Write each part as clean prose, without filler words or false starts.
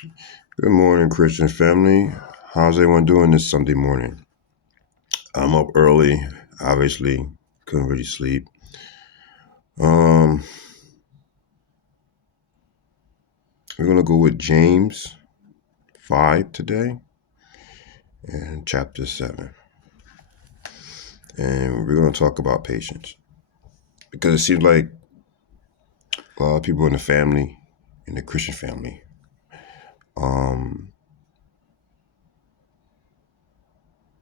Good morning, Christian family. How's everyone doing this Sunday morning? I'm up early, obviously, couldn't really sleep. Um, we're gonna go with James 5 today and chapter 7. And we're gonna talk about patience. Because it seems like a lot of people in the family, in the Christian family, um,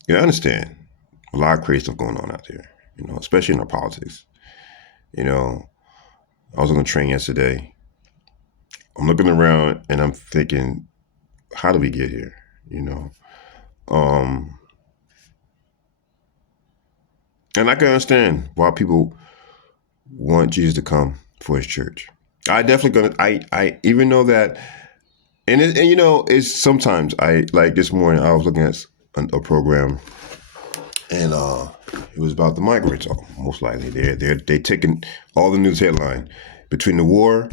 I understand a lot of crazy stuff going on out there, especially in our politics. You know, I was on the train yesterday. I'm looking around and I'm thinking, how did we get here? You know, um, and I can understand why people want Jesus to come for his church. I definitely gonna. I even know that, it's sometimes I like this morning I was looking at a program, and it was about the migrants. Most likely, they taking all the news headline between the war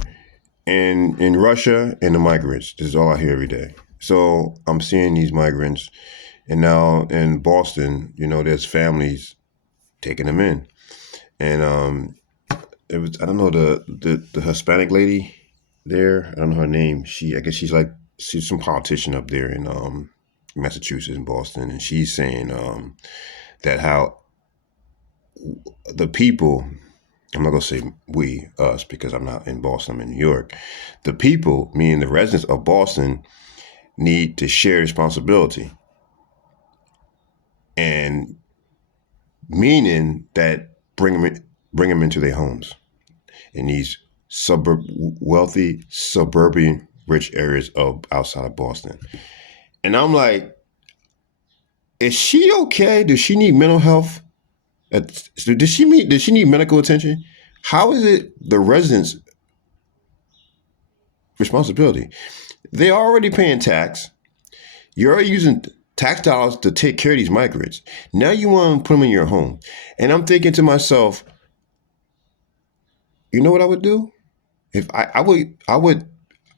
and in Russia and the migrants. This is all I hear every day. So I'm seeing these migrants, and now in Boston, there's families taking them in, and it was I don't know the Hispanic lady there. I don't know her name. I guess she's some politician up there in Massachusetts and Boston, and she's saying that how the people. I'm not gonna say we us because I'm not in Boston. I'm in New York. The people, meaning the residents of Boston, need to share responsibility, and meaning that bring them into their homes in these wealthy suburban rich areas of outside of Boston. And I'm like, is she okay? Does she need mental health? Does she need medical attention? How is it the residents' responsibility? They're already paying tax. You're already using tax dollars to take care of these migrants. Now you want to put them in your home. And I'm thinking to myself, you know what I would do? If I would,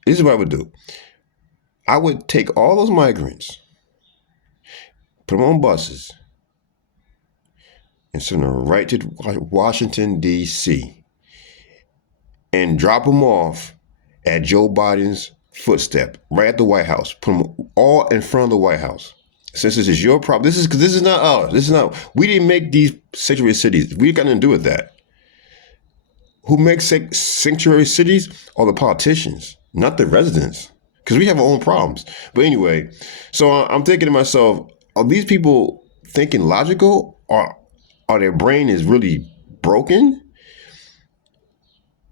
this is what I would do. I would take all those migrants, put them on buses, and send them right to Washington, D.C., and drop them off at Joe Biden's footstep, right at the White House. Put them all in front of the White House. Since this is your problem, this is not ours. This is not. We didn't make these sanctuary cities. We got nothing to do with that. Who makes sanctuary cities are the politicians, not the residents, because we have our own problems. But anyway, so I'm thinking to myself, are these people thinking logical, or are their brain is really broken?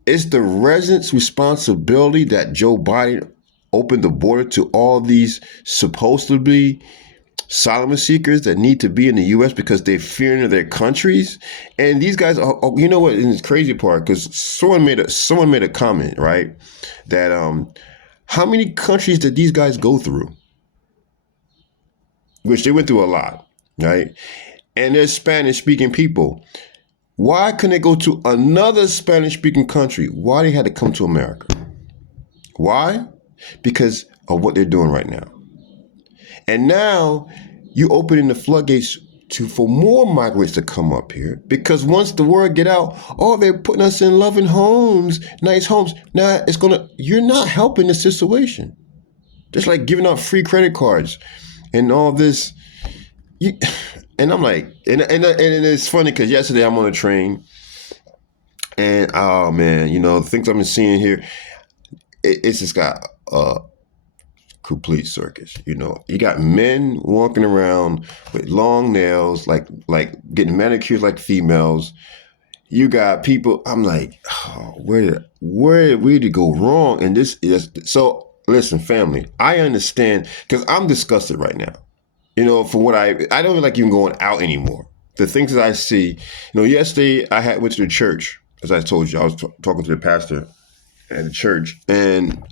It's the residents' responsibility that Joe Biden opened the border to all these supposed to be asylum seekers that need to be in the U.S. because they're fearing of their countries. And these guys are, you know what, in this crazy part, because someone made a comment, right, that how many countries did these guys go through? Which they went through a lot, right? And they're Spanish speaking people. Why couldn't they go to another Spanish speaking country? Why they had to come to America? Why? Because of what they're doing right now. And now you opening the floodgates for more migrants to come up here, because once the word get out, oh, they're putting us in loving homes, nice homes. Now you're not helping the situation. Just like giving out free credit cards and all this. And I'm like, and it's funny because yesterday I'm on a train, and oh man, the things I've been seeing here, it's just got complete circus. You got men walking around with long nails, like getting manicures like females. You got people. I'm like, oh, where did we go wrong? And this is so. Listen, family, I understand because I'm disgusted right now. For what I don't even like even going out anymore. The things that I see. Yesterday I went to the church. As I told you, I was talking to the pastor at the church, and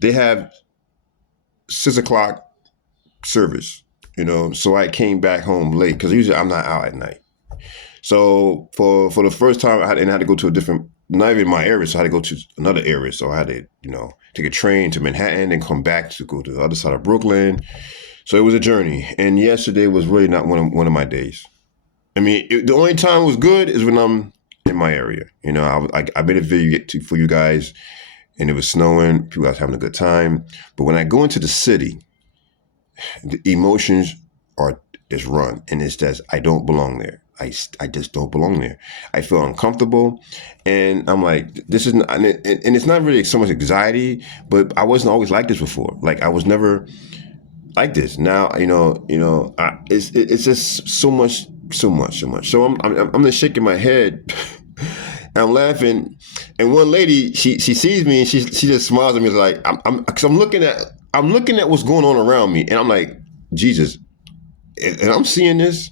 they have 6 o'clock service, so I came back home late because usually I'm not out at night. So for the first time, I had to go to a different not even my area, so I had to go to another area. So I had to, take a train to Manhattan and come back to go to the other side of Brooklyn. So it was a journey. And yesterday was really not one of my days. I mean, the only time it was good is when I'm in my area. I made a video for you guys, and it was snowing. People guys having a good time. But when I go into the city, the emotions is run, and it's just I don't belong there. I just don't belong there. I feel uncomfortable, and I'm like, this is not, and it's not really so much anxiety, but I wasn't always like this before. Like I was never like this. Now, it's just so much. So I'm just shaking my head. And I'm laughing, and one lady she sees me and she just smiles at me like because I'm looking at what's going on around me, and I'm like, Jesus, and I'm seeing this,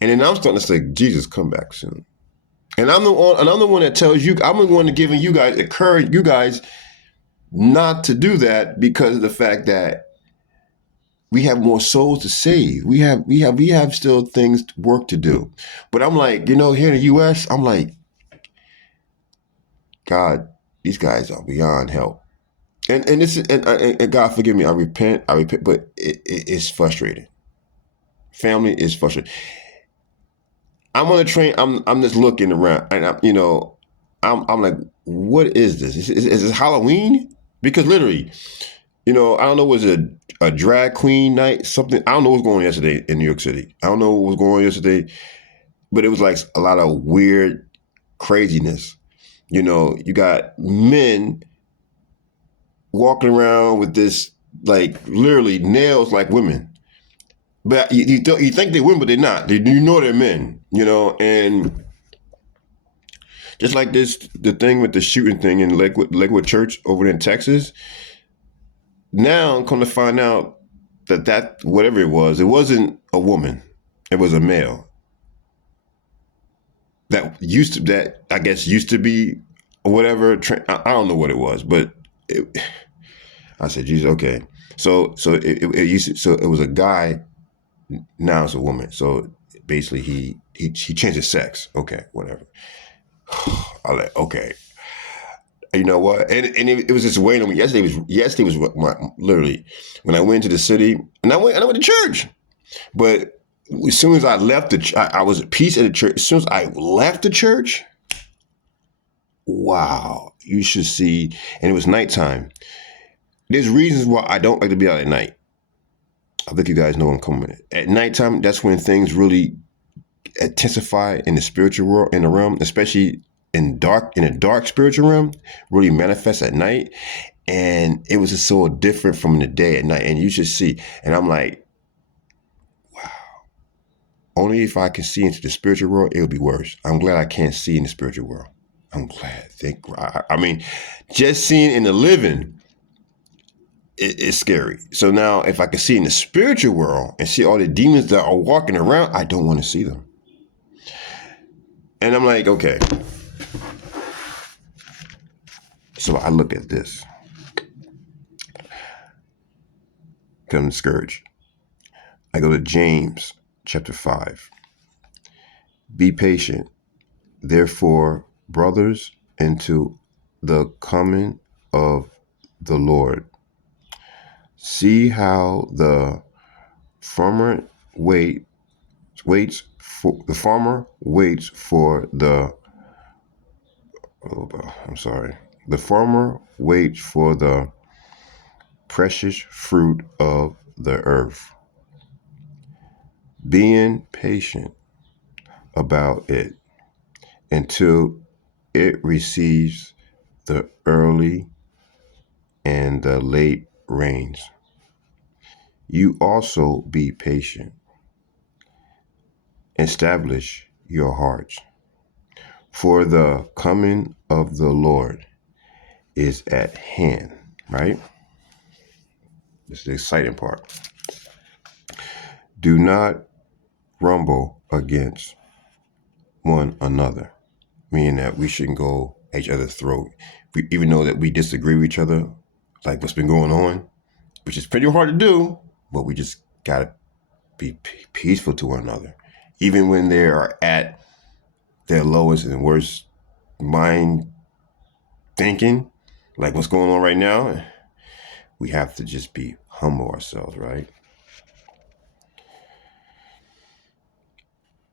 and then I'm starting to say, Jesus, come back soon. And I'm the one that tells you, I'm the one that giving you guys, encourage you guys not to do that because of the fact that we have more souls to save. We have still things work to do. But I'm like, here in the U.S., I'm like, God, these guys are beyond help. And this is, and God forgive me, I repent, but it's frustrating. Family is frustrating. I'm on a train. I'm just looking around, and I'm like, what is this? Is this Halloween? Because literally, I don't know, was it a drag queen night? Something, I don't know what was going on yesterday in New York City. I don't know what was going on yesterday, but it was like a lot of weird craziness. You got men walking around with this, like literally nails like women. But you think they're women, but they're not. They're men, and just like the thing with the shooting thing in Lakewood Church over in Texas. Now I'm come to find out that whatever it wasn't a woman. It was a male. That I guess used to be whatever. I don't know what it was, but I said, Jesus, okay. So it was a guy. Now it's a woman. So basically he changed his sex. Okay, whatever. I like, okay. You know what? And it was just weighing on me. Yesterday was literally when I went to the city, and I went to church. But as soon as I left I was at peace at the church. As soon as I left the church, wow, you should see. And it was nighttime. There's reasons why I don't like to be out at night. I think you guys know I'm coming. At nighttime, that's when things really intensify in the spiritual world, in the realm, especially in a dark spiritual realm, really manifests at night. And it was just so different from the day at night. And you should see. And I'm like, wow. Only if I can see into the spiritual world, it'll be worse. I'm glad I can't see in the spiritual world. I'm glad. I mean, just seeing in the living, it's scary. So now if I can see in the spiritual world and see all the demons that are walking around, I don't want to see them. And I'm like, okay. So I look at this. I'm discouraged. I go to James chapter 5. Be patient, therefore, brothers, until the coming of the Lord. See how the farmer waits for the precious fruit of the earth, being patient about it until it receives the early and the late rains. You also be patient. Establish your hearts, for the coming of the Lord is at hand, right? This is the exciting part. Do not rumble against one another, meaning that we shouldn't go at each other's throat. Even though that we disagree with each other, like what's been going on, which is pretty hard to do, but we just got to be peaceful to one another. Even when they are at their lowest and worst mind thinking, like what's going on right now, we have to just be humble ourselves, right?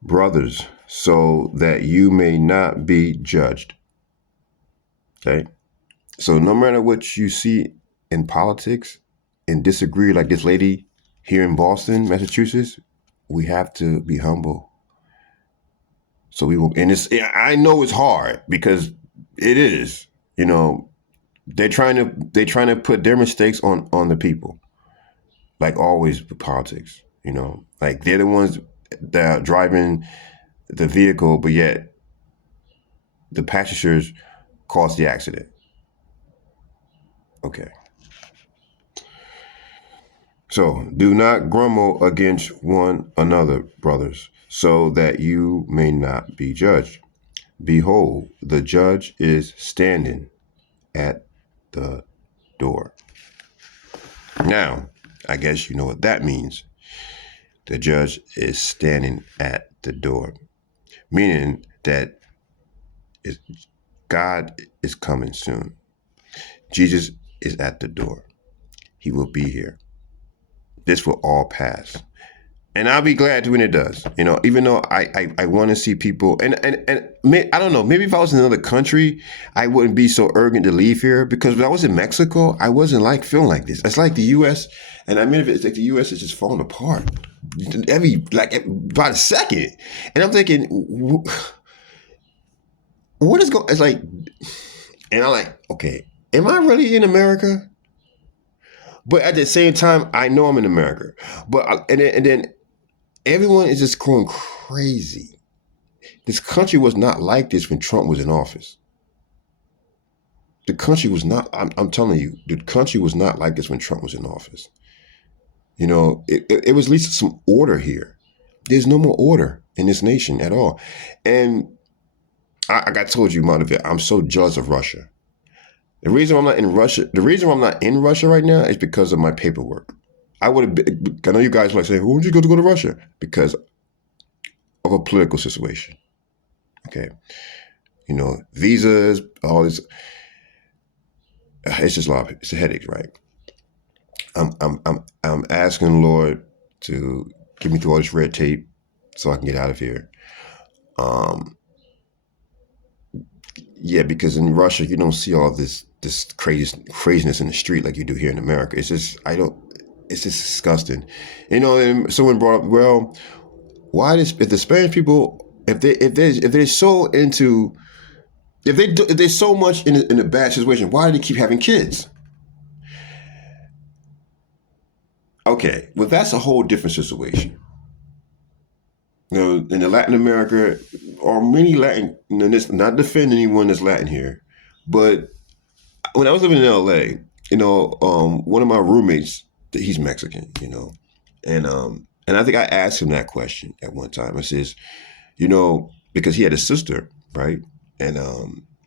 Brothers, so that you may not be judged. Okay? So no matter what you see in politics and disagree, like this lady here in Boston, Massachusetts, we have to be humble. So we will, and I know it's hard because it is, you know, they're trying to put their mistakes on the people, like always with politics, you know, like they're the ones that are driving the vehicle, but yet the passengers caused the accident. Okay. So do not grumble against one another, brothers, so that you may not be judged. Behold, the judge is standing at the door. Now, I guess you know what that means. The judge is standing at the door, meaning that God is coming soon. Jesus is at the door. He will be here. This will all pass. And I'll be glad when it does. You know, even though I want to see people, and I don't know, maybe if I was in another country, I wouldn't be so urgent to leave here, because when I was in Mexico, I wasn't like feeling like this. It's like the U.S., and I mean, if it's like the U.S. is just falling apart by the second. And I'm thinking, what is going, it's like, and I'm like, okay, am I really in America? But at the same time, I know I'm in America. But, and then everyone is just going crazy. This country was not like this when Trump was in office. The country was not, I'm telling you, the country was not like this when Trump was in office. You know, it was at least some order here. There's no more order in this nation at all. And I told you, Monteville, I'm so jealous of Russia. The reason I'm not in Russia right now is because of my paperwork. I would have been, I know you guys might say, who would you go to Russia? Because of a political situation. Okay. You know, visas, all this. It's just a lot. It's a headache, right? I'm asking the Lord to get me through all this red tape so I can get out of here. Yeah, because in Russia you don't see all this craziness in the street like you do here in America. It's just it's just disgusting. You know, and someone brought up, well, why if the Spanish people, if they're so into, if they're so much in a bad situation, why do they keep having kids? Okay, well, that's a whole different situation. You know, in the Latin America, or many Latin, and it's not defending anyone that's Latin here, but when I was living in LA, you know, one of my roommates, he's Mexican, you know, and I think I asked him that question at one time. I says, you know, because he had a sister, right, and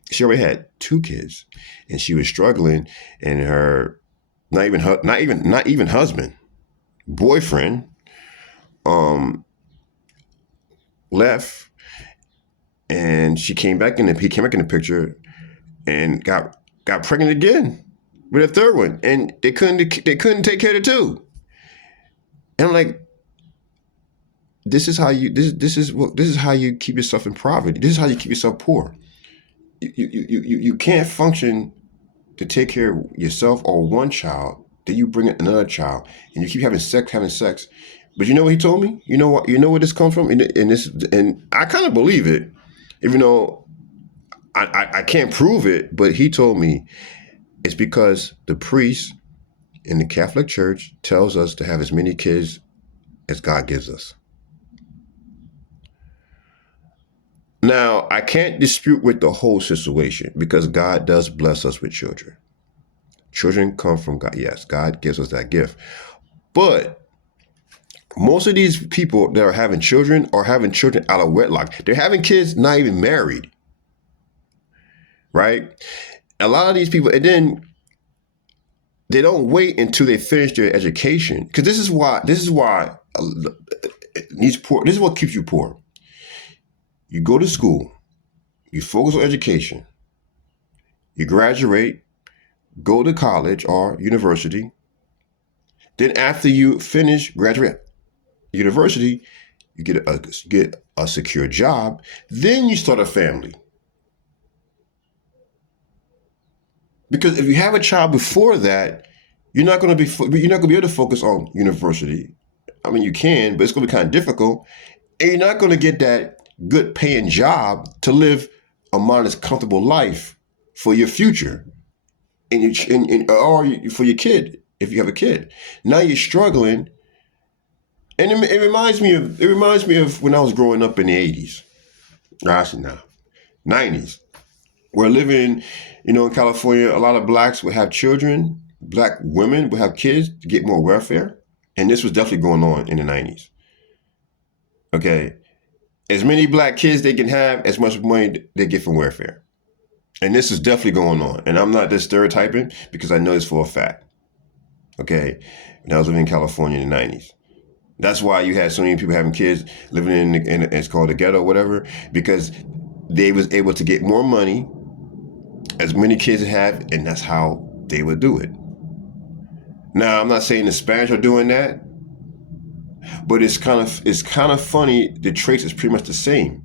she already had 2 kids, and she was struggling, and her not even husband, boyfriend, left, and he came back in the picture, and got pregnant again with a 3rd one, and they couldn't take care of the 2. And I'm like, this is how you keep yourself in poverty. This is how you keep yourself poor. You can't function to take care of yourself or one child. Then you bring in another child, and you keep having sex. But you know what he told me? You know where this comes from? And I kind of believe it, even though I can't prove it. But he told me it's because the priest in the Catholic Church tells us to have as many kids as God gives us. Now, I can't dispute with the whole situation, because God does bless us with children. Children come from God. Yes, God gives us that gift. But most of these people that are having children are having children out of wedlock. They're having kids not even married, right? A lot of these people, and then they don't wait until they finish their education, because this is why these poor. This is what keeps you poor. You go to school, you focus on education, You graduate, go to college or university. Then after you finish graduate university, you get a secure job. Then you start a family. Because if you have a child before that, you're not going to be able to focus on university. I mean, you can, but it's going to be kind of difficult, and you're not going to get that good paying job to live a modest, comfortable life for your future, or for your kid if you have a kid. Now you're struggling, and it reminds me of when I was growing up in the '80s. Actually, now '90s. We're living, in California. A lot of blacks would have children. Black women would have kids to get more welfare, and this was definitely going on in the '90s. Okay, as many black kids they can have, as much money they get from welfare, and this is definitely going on. And I'm not just stereotyping because I know it's for a fact. Okay, when I was living in California in the '90s. That's why you had so many people having kids living in it's called the ghetto or whatever, because they was able to get more money, as many kids have, and that's how they would do it. Now, I'm not saying the Spanish are doing that, but it's kind of funny. The traits is pretty much the same,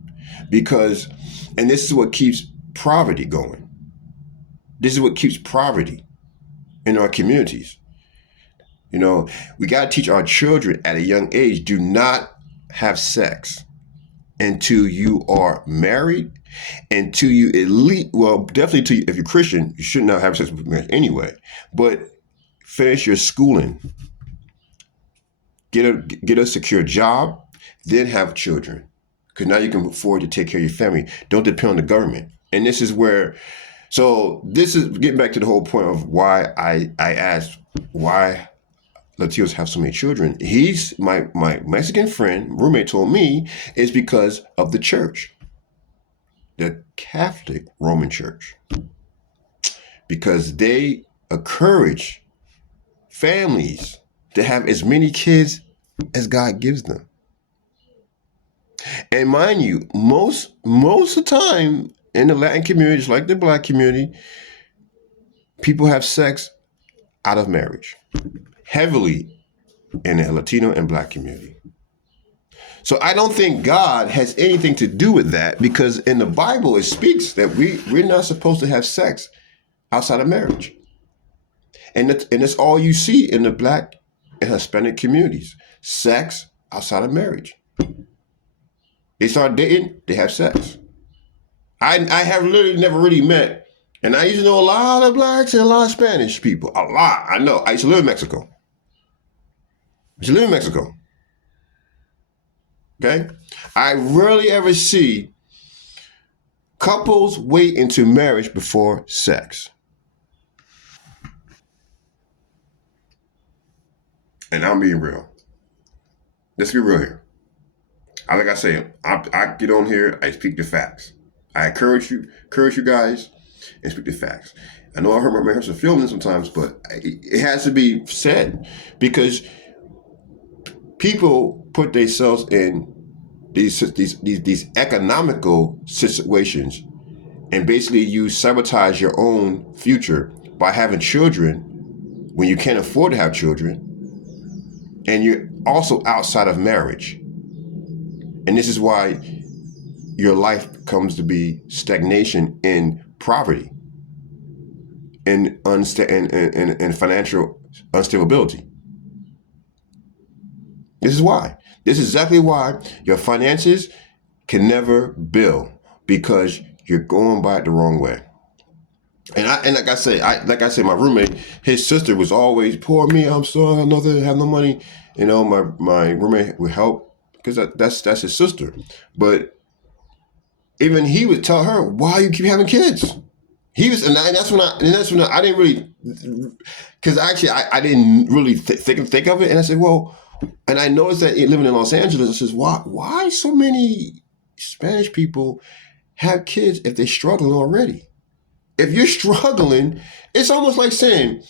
because, and this is what keeps poverty going. This is what keeps poverty in our communities. We got to teach our children at a young age, do not have sex until you are married, until you definitely if you're Christian, you should not have sex with marriage anyway, but finish your schooling, get a secure job, then have children, because now you can afford to take care of your family. Don't depend on the government. And this is getting back to the whole point of why I asked why Latinos have so many children. He's my Mexican friend, roommate told me, is because of the church, the Catholic Roman Church, because they encourage families to have as many kids as God gives them. And mind you, most of the time in the Latin communities, like the black community, people have sex out of marriage, heavily in the Latino and black community. So I don't think God has anything to do with that, because in the Bible it speaks that we're not supposed to have sex outside of marriage. And that's all you see in the black and Hispanic communities. Sex outside of marriage. They start dating, they have sex. I have literally never really met, and I used to know a lot of blacks and a lot of Spanish people. A lot. I know. I used to live in Mexico. Okay? I rarely ever see couples wait into marriage before sex. And I'm being real. Let's be real here. Like I say, I get on here, I speak the facts. I encourage you guys, and speak the facts. I know I heard some feelings sometimes, but it has to be said, because people put themselves in these economical situations, and basically you sabotage your own future by having children when you can't afford to have children, and you're also outside of marriage. And this is why your life comes to be stagnation in poverty and financial instability. This is why. This is exactly why your finances can never build, because you're going by it the wrong way. And like I say, my roommate, his sister was always, poor me, I'm sorry, I have no money. My roommate would help, because that's his sister. But even he would tell her, why you keep having kids? He was, and that's when I didn't really, because actually I didn't really think of it. And I said, well, and I noticed that living in Los Angeles, I says, why so many Spanish people have kids if they're struggling already? If you're struggling, it's almost like saying,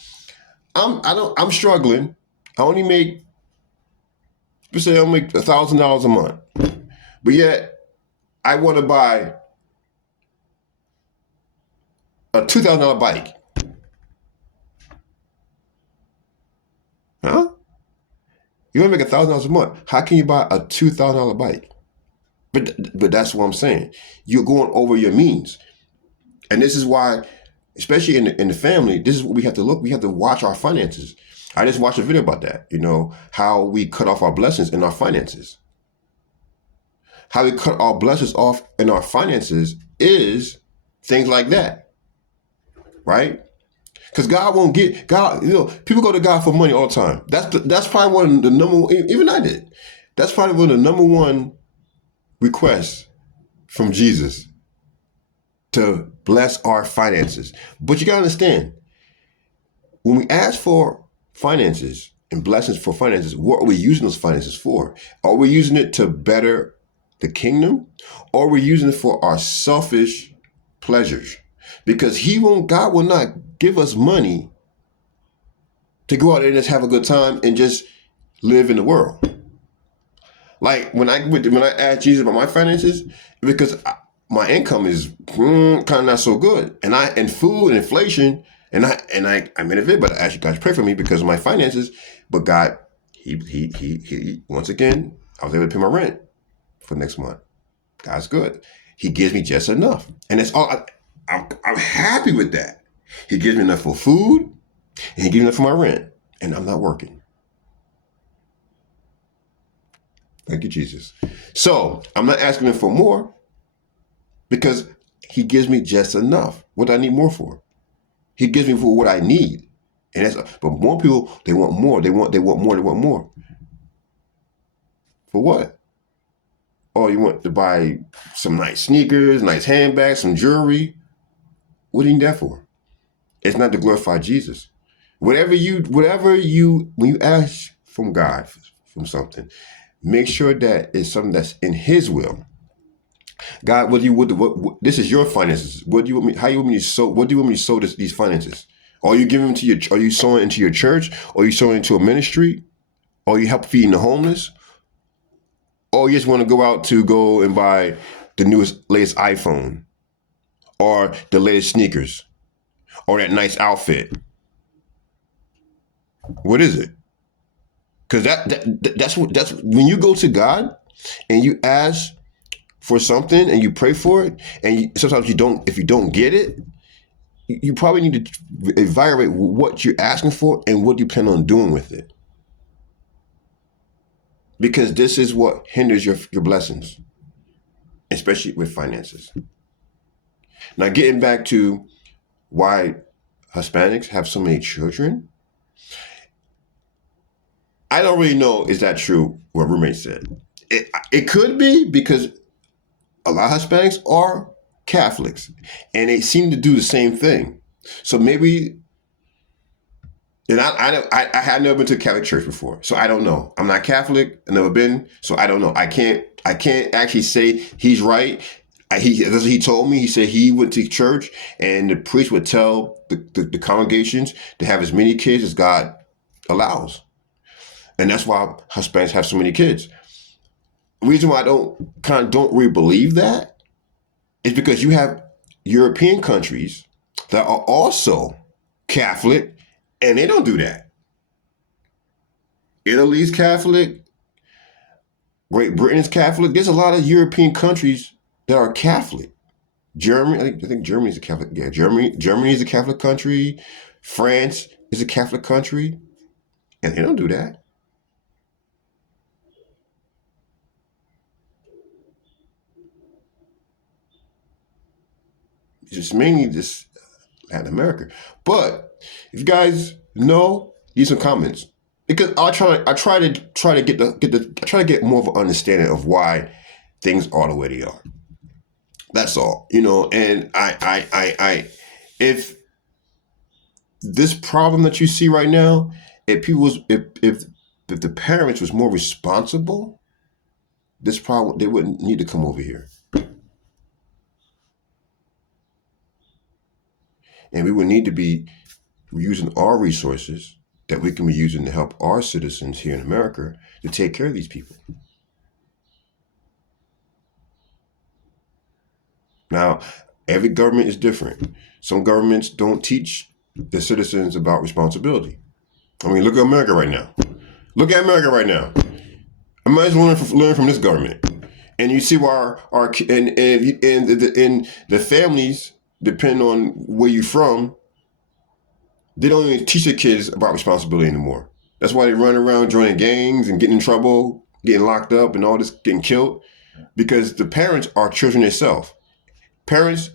I'm struggling. I only make, let's say I make $1,000 a month, but yet I want to buy A $2,000 bike. Huh? You want to make $1,000 a month. How can you buy a $2,000 bike? But that's what I'm saying. You're going over your means. And this is why, especially in the family, this is what we have to look. We have to watch our finances. I just watched a video about that, how we cut off our blessings in our finances. How we cut our blessings off in our finances is things like that, right? Because God won't get, God, people go to God for money all the time. That's probably one of the number, even I did. That's probably one of the number one requests from Jesus, to bless our finances. But you got to understand, when we ask for finances and blessings for finances, what are we using those finances for? Are we using it to better the kingdom, or are we using it for our selfish pleasures? Because God will not give us money to go out there and just have a good time and just live in the world. Like when I asked Jesus about my finances, because my income is kind of not so good, and food and inflation, and I made a video, but I asked you guys to pray for me because of my finances. But God, he once again, I was able to pay my rent for next month. God's good. He gives me just enough, and that's all. I'm happy with that. He gives me enough for food, and he gives me enough for my rent, and I'm not working. Thank you, Jesus. So I'm not asking him for more, because he gives me just enough. What do I need more for? He gives me for what I need. But more people, they want more. They want more. For what? Oh, you want to buy some nice sneakers, nice handbags, some jewelry. What do you need that for? It's not to glorify Jesus. When you ask from God from something, make sure that it's something that's in his will. God, this is your finances. What do you want me? How you want me to sow? What do you want me to sow these finances? Are you giving them to are you sowing into your church? Or are you sowing into a ministry? Or you help feeding the homeless? Or you just want to go and buy the latest iPhone, or the latest sneakers, or that nice outfit? What is it? Because that's when you go to God and you ask for something and you pray for it, and sometimes if you don't get it, you probably need to evaluate what you're asking for and what you plan on doing with it. Because this is what hinders your blessings, especially with finances. Now, getting back to why Hispanics have so many children, I don't really know, is that true, what roommate said. It could be, because a lot of Hispanics are Catholics, and they seem to do the same thing. So maybe, and I have never been to a Catholic church before, so I don't know. I'm not Catholic. I've never been, so I don't know. I can't actually say he's right. That's what he told me. He said he went to church, and the priest would tell the congregations to have as many kids as God allows, and that's why Hispanics have so many kids. The reason why I don't really believe that is because you have European countries that are also Catholic, and they don't do that. Italy's Catholic. Great Britain's Catholic. There's a lot of European countries that are Catholic. Germany, I think Germany's a Catholic. Yeah, Germany is a Catholic country. France is a Catholic country, and they don't do that. It's just mainly just Latin America. But if you guys know, leave some comments, because I try to get more of an understanding of why things are the way they are. That's all, and if this problem that you see right now, if the parents was more responsible, this problem, they wouldn't need to come over here. And we would need to be using our resources that we can be using to help our citizens here in America to take care of these people. Now, Every government is different. Some governments don't teach the citizens about responsibility. I mean, look at America right now. Look at America right now. I might as well learn from this government. And you see why our the families, depending on where you're from, they don't even teach their kids about responsibility anymore. That's why they run around joining gangs and getting in trouble, getting locked up and all this, getting killed. Because the parents are children themselves. Parents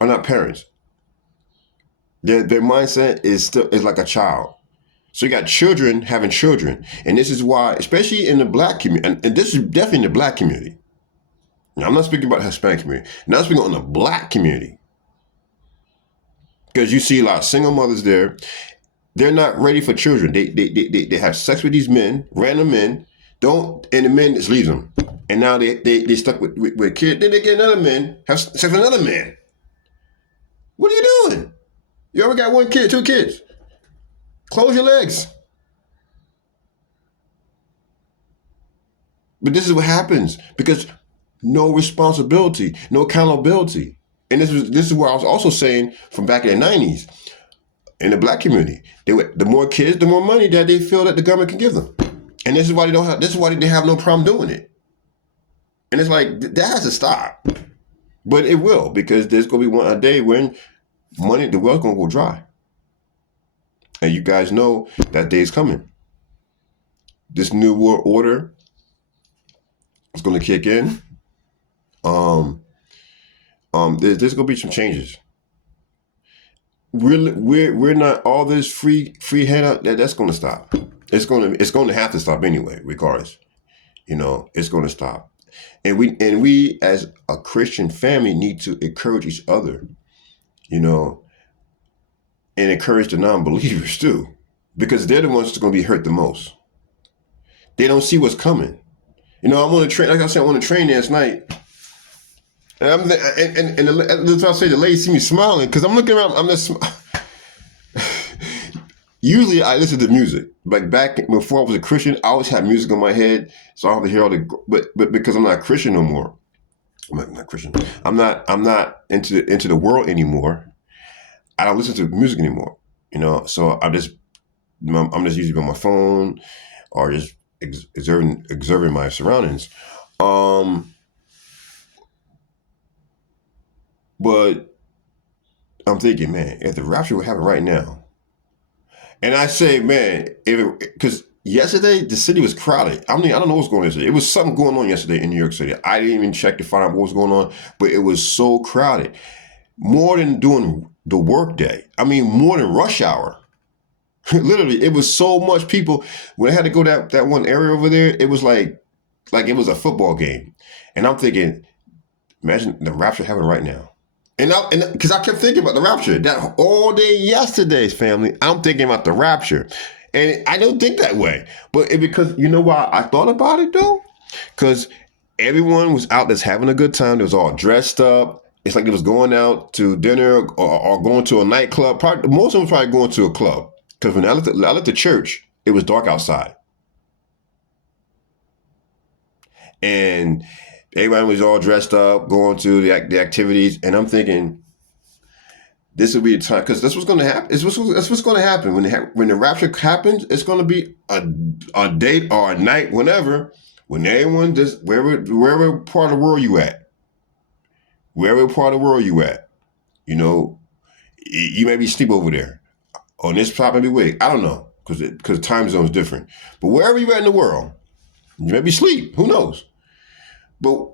are not parents. Their mindset is like a child. So you got children having children. And this is why, especially in the black community, and this is definitely in the black community. Now, I'm not speaking about the Hispanic community. Now I'm speaking on the black community. Because you see a lot of single mothers there. They're not ready for children. They have sex with these men, random men, and the men just leaves them. And now they stuck with kids. Then they get another man, have sex with another man. What are you doing? You already got 1 kid, 2 kids. Close your legs. But this is what happens because no responsibility, no accountability. And this is what I was also saying from back in the 90s in the black community. The more kids, the more money that they feel that the government can give them. And this is why they have no problem doing it. And it's like, that has to stop. But it will, because there's going to be a day when the wealth going to go dry. And you guys know that day is coming. This new world order is going to kick in. There's going to be some changes. We're not all this free handout. That's going to stop. It's going to have to stop anyway, regardless. It's going to stop. And we as a Christian family need to encourage each other, and encourage the non-believers too, because they're the ones that's going to be hurt the most. They don't see what's coming. I'm on a train. Like I said, I'm on a train last night, and that's why I say the lady see me smiling because I'm looking around. I'm just. Usually I listen to music. Like back before I was a Christian, I always had music in my head, so I don't have to hear all the. But because I'm not a Christian no more, I'm not Christian. I'm not into the world anymore. I don't listen to music anymore. So I'm just usually on my phone or just observing my surroundings. But I'm thinking, man, if the rapture would happen right now, and I say, man, because yesterday the city was crowded. I don't know what's going on yesterday. It was something going on yesterday in New York City. I didn't even check to find out what was going on, but it was so crowded, more than doing the work day. I mean, more than rush hour. Literally, it was so much people. When I had to go that one area over there, it was like it was a football game. And I'm thinking, imagine the rapture happening right now. And because I kept thinking about the rapture that all day yesterday's family, I'm thinking about the rapture. And I don't think that way. But because you know why I thought about it though? Because everyone was out that's having a good time. They was all dressed up. It's like it was going out to dinner or going to a nightclub. Most of them were probably going to a club. Because when I left the church, it was dark outside. And everybody was all dressed up, going to the activities. And I'm thinking, this will be a time, because that's what's going to happen. That's what's going to happen. When the rapture happens, it's going to be a date or a night, whenever, when everyone just, wherever part of the world you at, you may be asleep over there. On this spot, maybe wait. I don't know, because time zone is different. But wherever you're at in the world, you may be asleep. Who knows? But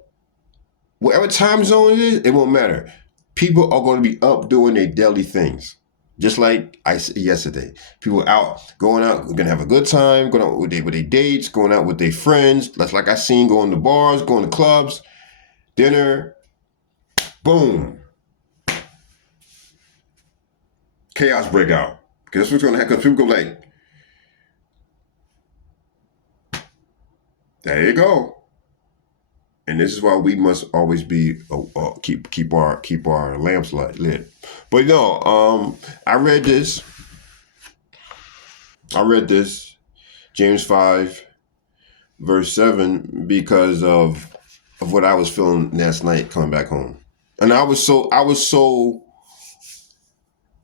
whatever time zone it is, it won't matter. People are going to be up doing their daily things. Just like I said yesterday. People going out, going to have a good time, going out with their dates, going out with their friends. That's like I seen going to bars, going to clubs, dinner. Boom. Chaos break out. Because that's what's going to happen. Because people go like, there you go. And this is why we must always be keep our lamps lit. But no, I read this, James 5, verse 7, because of what I was feeling last night coming back home. And I was so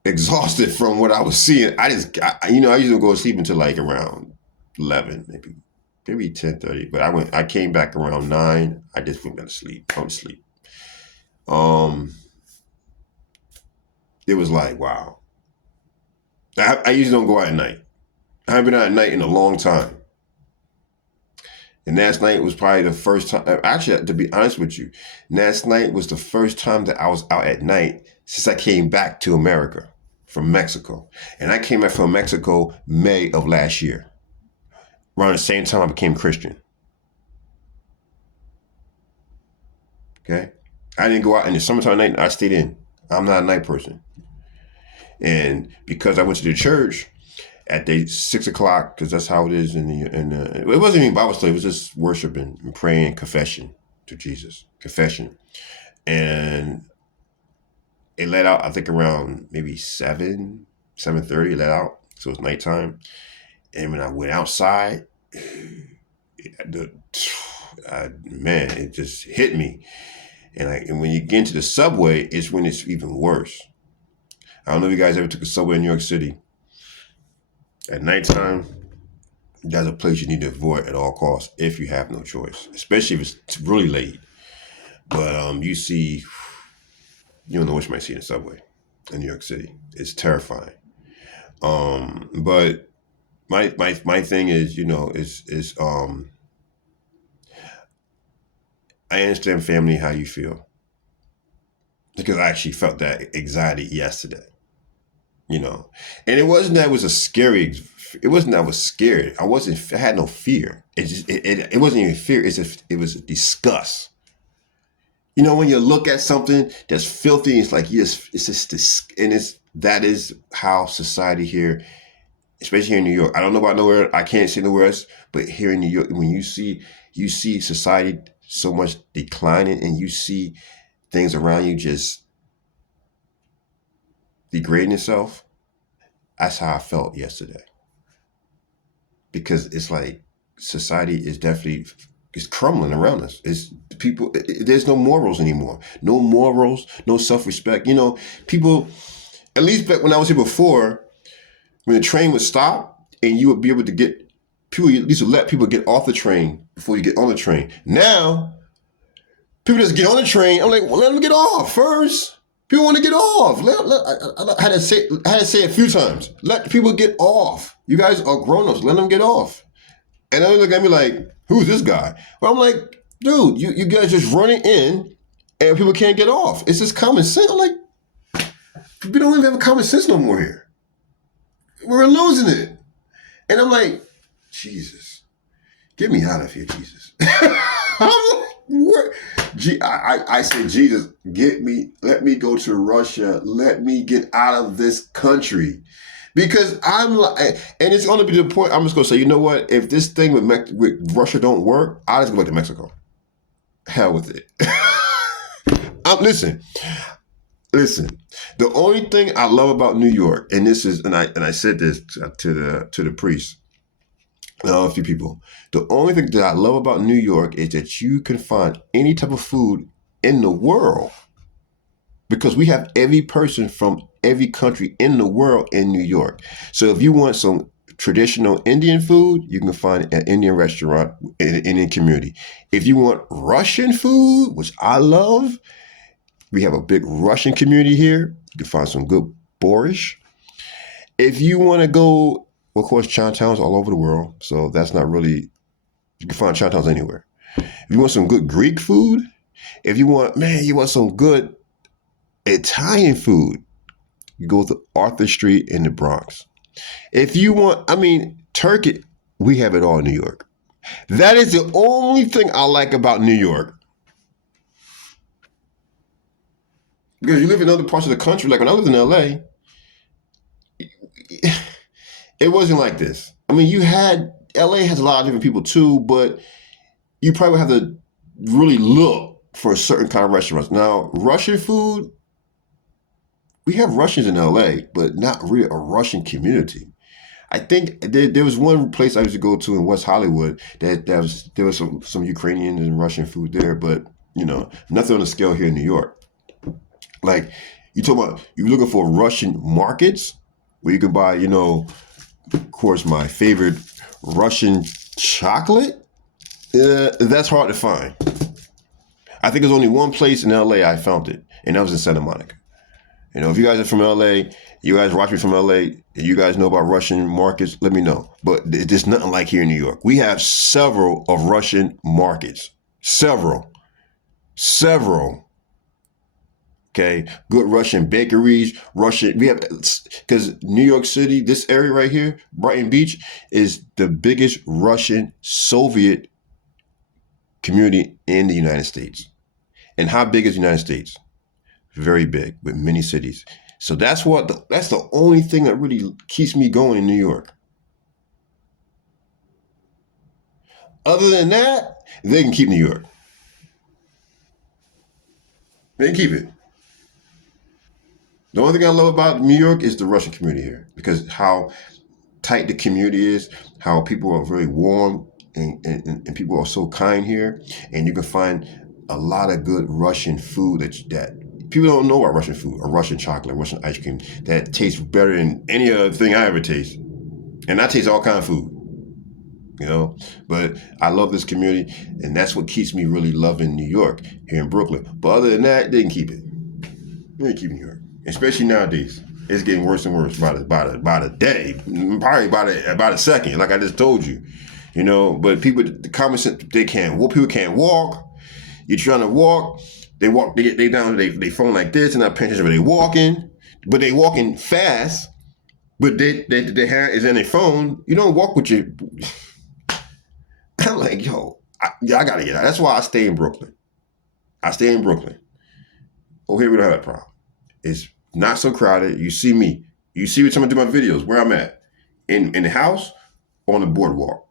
exhausted from what I was seeing. I usually go to sleep until like around 11, maybe 10:30. But I came back around 9. I just went back to sleep. I went to sleep. It was like, wow. I usually don't go out at night. I haven't been out at night in a long time. And last night was probably the first time. Actually, to be honest with you, last night was the first time that I was out at night since I came back to America from Mexico. And I came back from Mexico May of last year. Around the same time I became Christian. Okay? I didn't go out in the summertime night. I stayed in. I'm not a night person. And because I went to the church at 6 o'clock, because that's how it is it wasn't even Bible study, it was just worshiping and praying, confession to Jesus. Confession. And it let out, I think around maybe 7:30 it let out. So it was nighttime. And when I went outside, man, it just hit me. And when you get into the subway, it's when it's even worse. I don't know if you guys ever took a subway in New York City. At nighttime, that's a place you need to avoid at all costs if you have no choice, especially if it's really late. But you don't know what you might see in the subway in New York City. It's terrifying. But my thing is, I understand, family, how you feel, because I actually felt that anxiety yesterday. And it wasn't that it was it wasn't that I was scared. I had no fear. It wasn't even fear. It was disgust. When you look at something that's filthy, it's like, yes, it's just this, and that is how society here, especially here in New York. I don't know about nowhere. I can't say nowhere else, but here in New York, when you see society so much declining, and you see things around you just degrading itself. That's how I felt yesterday. Because it's like society is definitely crumbling around us. There's no morals anymore. No morals, no self-respect. People, at least back when I was here before, when the train would stop and you would be able to at least let people get off the train before you get on the train. Now, people just get on the train. I'm like, well, let them get off first. People want to get off. I had to say it a few times. Let people get off. You guys are grown-ups. Let them get off. And then they look at me like, who's this guy? Well, I'm like, dude, you guys just running in and people can't get off. It's just common sense. I'm like, we don't even have common sense no more here. We're losing it. And I'm like, Jesus, get me out of here, Jesus. I'm like, what? I said, Jesus, let me go to Russia. Let me get out of this country. Because I'm like, and it's going to be the point, I'm just going to say, you know what? If this thing with Russia don't work, I'll just go back to Mexico. Hell with it. Listen. The only thing I love about New York, and this is, and I said this to the priest, a few people. The only thing that I love about New York is that you can find any type of food in the world, because we have every person from every country in the world in New York. So if you want some traditional Indian food, you can find an Indian restaurant in an Indian community. If you want Russian food, which I love, we have a big Russian community here. You can find some good borscht. If you want to go, of course, Chinatowns all over the world, so that's not really, you can find Chinatowns anywhere. If you want some good Greek food, if you want some good Italian food, you go to Arthur Street in the Bronx. If you want, Turkey, we have it all in New York. That is the only thing I like about New York. Because you live in other parts of the country, like when I lived in LA, it wasn't like this. LA has a lot of different people too, but you probably have to really look for a certain kind of restaurants. Now, Russian food, we have Russians in LA, but not really a Russian community. I think there was one place I used to go to in West Hollywood there was some Ukrainian and Russian food there, but nothing on the scale here in New York. Like you talking about, you looking for Russian markets where you can buy, of course, my favorite Russian chocolate. That's hard to find. I think there's only one place in LA I found it, and that was in Santa Monica. If you guys are from LA, you guys watch me from LA, and you guys know about Russian markets, let me know. But there's nothing like here in New York. We have several of Russian markets. Several. Okay, good Russian bakeries, we have, because New York City, this area right here, Brighton Beach, is the biggest Russian Soviet community in the United States. And how big is the United States? Very big, with many cities. So that's the only thing that really keeps me going in New York. Other than that, they can keep New York. They can keep it. The only thing I love about New York is the Russian community here, because how tight the community is, how people are very warm, and people are so kind here, and you can find a lot of good Russian food that people don't know about. Russian food, or Russian chocolate, Russian ice cream that tastes better than any other thing I ever taste, and I taste all kind of food. But I love this community, and that's what keeps me really loving New York here in Brooklyn. But other than that, they can keep it. They can keep New York. Especially nowadays, it's getting worse and worse by the day, probably by the second, like I just told you, But people, the common sense, people can't walk. You're trying to walk, they down, they phone like this, and not paying attention, but they walking fast, but their hand is in their phone. You don't walk with your. I'm like, yo, I gotta get out. That's why I stay in Brooklyn. Oh, here we don't have that problem. It's not so crowded. You see me. You see me time I do my videos, where I'm at. In the house, on the boardwalk.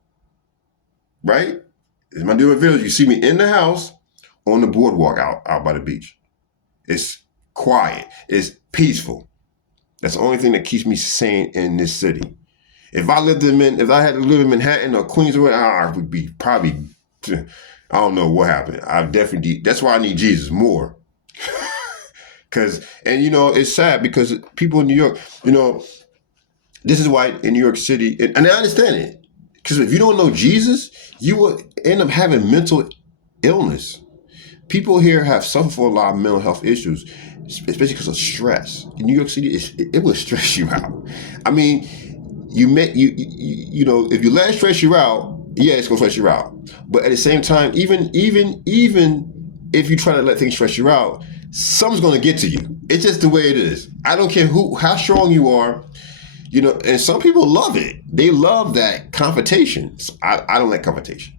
Right? As I do my videos, you see me in the house, on the boardwalk out by the beach. It's quiet. It's peaceful. That's the only thing that keeps me sane in this city. If I had to live in Manhattan or Queens, I would be probably, I don't know what happened. That's why I need Jesus more. It's sad because people in New York, this is why in New York City, and I understand it, because if you don't know Jesus, you will end up having mental illness. People here have suffered for a lot of mental health issues, especially because of stress. In New York City, it will stress you out. I mean, if you let it stress you out, yeah, it's gonna stress you out. But at the same time, even if you try to let things stress you out, something's gonna get to you. It's just the way it is. I don't care how strong you are, and some people love it. They love that confrontation. I don't like confrontation.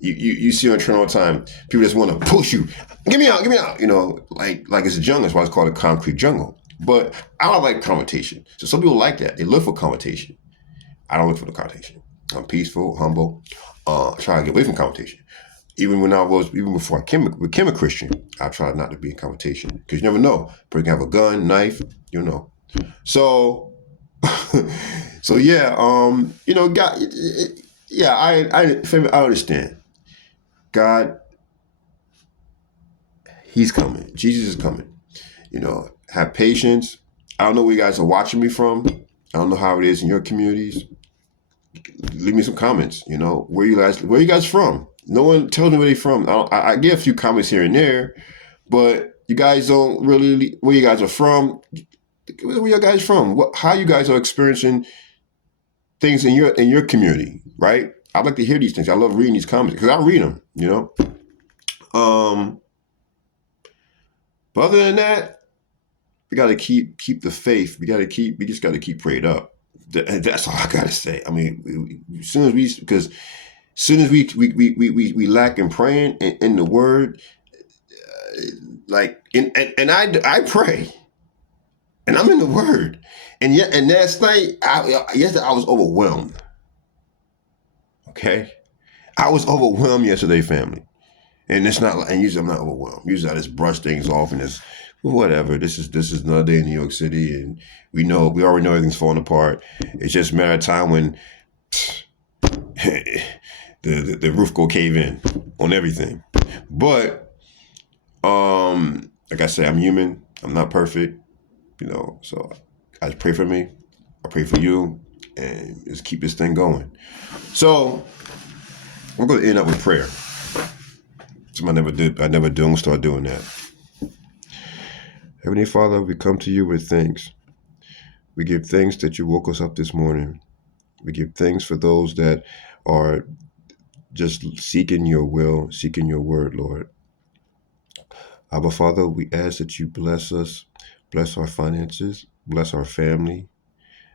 You see on Trend all the time, people just want to push you. Get me out. Like it's a jungle. That's why it's called a concrete jungle. But I don't like confrontation. So some people like that. They look for confrontation. I don't look for the confrontation. I'm peaceful, humble, try to get away from confrontation. Even before I became a Christian, I tried not to be in confrontation, because you never know. Person can have a gun, knife, So, yeah, God, I understand. God, He's coming. Jesus is coming. Have patience. I don't know where you guys are watching me from. I don't know how it is in your communities. Leave me some comments. Where you guys from? No one tells me where they're from. I get a few comments here and there, but you guys don't really where you guys are from. Where you guys from? How you guys are experiencing things in your community, right? I'd like to hear these things. I love reading these comments because I read them. But other than that, we got to keep the faith. We just got to keep prayed up. That's all I got to say. I mean, as soon as we lack in praying and in the word, and I pray, and I'm in the word, and last night, yesterday I was overwhelmed. Okay, I was overwhelmed yesterday, family, and it's not. And usually I'm not overwhelmed. Usually I just brush things off and just whatever. This is another day in New York City, and we already know everything's falling apart. It's just a matter of time when the roof go cave in on everything. But like I said, I'm human. I'm not perfect, so guys, pray for me. I pray for you, and just keep this thing going. So we're going to end up with prayer. Something I never did. I'm going to start doing that. Heavenly Father, we come to you with thanks. We give thanks that you woke us up this morning. We give thanks for those that are just seeking your will, seeking your word, Lord. Abba Father, we ask that you bless us, bless our finances, bless our family,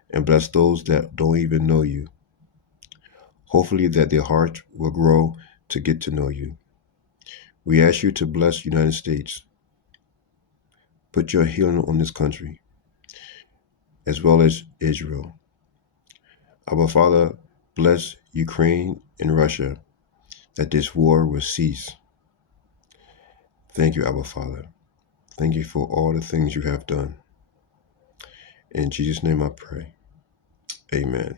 and bless those that don't even know you. Hopefully that their heart will grow to get to know you. We ask you to bless the United States. Put your healing on this country, as well as Israel. Abba Father, bless Ukraine and Russia, that this war will cease. Thank you, Abba Father. Thank you for all the things you have done. In Jesus' name I pray. Amen.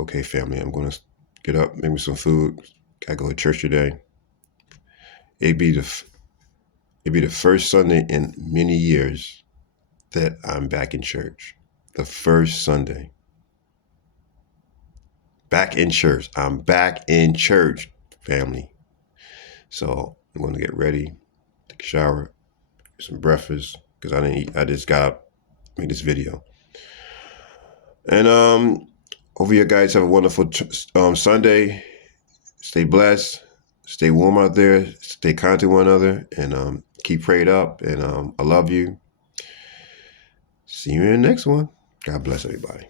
Okay, family, I'm going to get up, make me some food. Gotta go to church today. It'd be the first Sunday in many years that I'm back in church. The first Sunday. Back in church. I'm back in church, family. So I'm going to get ready, take a shower, get some breakfast, because I didn't eat. I just got up, made this video. And hope you guys have a wonderful Sunday. Stay blessed. Stay warm out there. Stay kind to one another. And keep prayed up. And I love you. See you in the next one. God bless everybody.